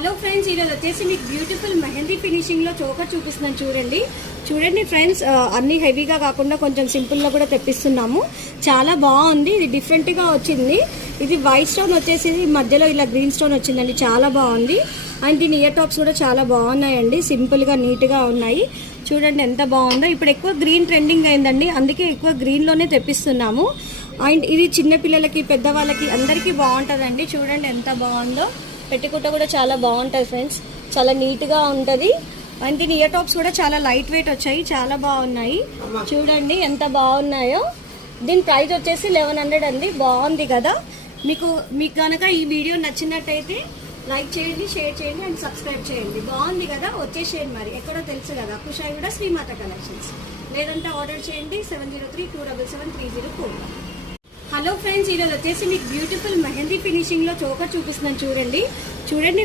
Hello friends, ఈరోజు వచ్చేసి మీకు బ్యూటిఫుల్ మెహందీ ఫినిషింగ్ లో చోకర్ చూపిస్తున్నాను. చూడండి ఫ్రెండ్స్, అన్ని హెవీగా కాకుండా కొంచెం సింపుల్ లో కూడా తెప్పిస్తున్నాము. చాలా బాగుంది, ఇది డిఫరెంట్ గా వచ్చింది. ఇది వైట్ స్టోన్ వచ్చేసి మధ్యలో ఇలా గ్రీన్ స్టోన్ వచ్చిందండి, చాలా బాగుంది. అండ్ దీని ఇయర్ టాప్స్ కూడా చాలా బాగున్నాయండి, సింపుల్ గా నీట్ గా ఉన్నాయి. చూడండి ఎంత బాగుందో. ఇప్పుడు ఎక్కువ గ్రీన్ ట్రెండింగ్ అయిందండి, అందుకే ఎక్కువ గ్రీన్ లోనే తెప్పిస్తున్నాము. అండ్ ఇది చిన్నపిల్లలకి పెద్దవాళ్ళకి అందరికీ బాగుంటుందండి. చూడండి ఎంత బాగుందో. పెట్టుకుంట కూడా చాలా బాగుంటుంది ఫ్రెండ్స్, చాలా నీట్గా ఉంటుంది. అండ్ దీని ఇయర్ టాప్స్ కూడా చాలా లైట్ వెయిట్ వచ్చాయి, చాలా బాగున్నాయి. చూడండి ఎంత బాగున్నాయో. దీని ప్రైస్ వచ్చేసి 1100 అండి. బాగుంది కదా. మీకు కనుక ఈ వీడియో నచ్చినట్టయితే లైక్ చేయండి, షేర్ చేయండి అండ్ సబ్స్క్రైబ్ చేయండి. బాగుంది కదా, వచ్చేసేయండి. మరి ఎక్కడో తెలుసు కదా, కుషాయి కూడా శ్రీమాత కలెక్షన్స్. లేదంటే ఆర్డర్ చేయండి 7032773041. హలో ఫ్రెండ్స్, ఈరోజు వచ్చేసి మీకు బ్యూటిఫుల్ మెహందీ ఫినిషింగ్ లో చోకర్ చూపిస్తున్నాను. చూడండి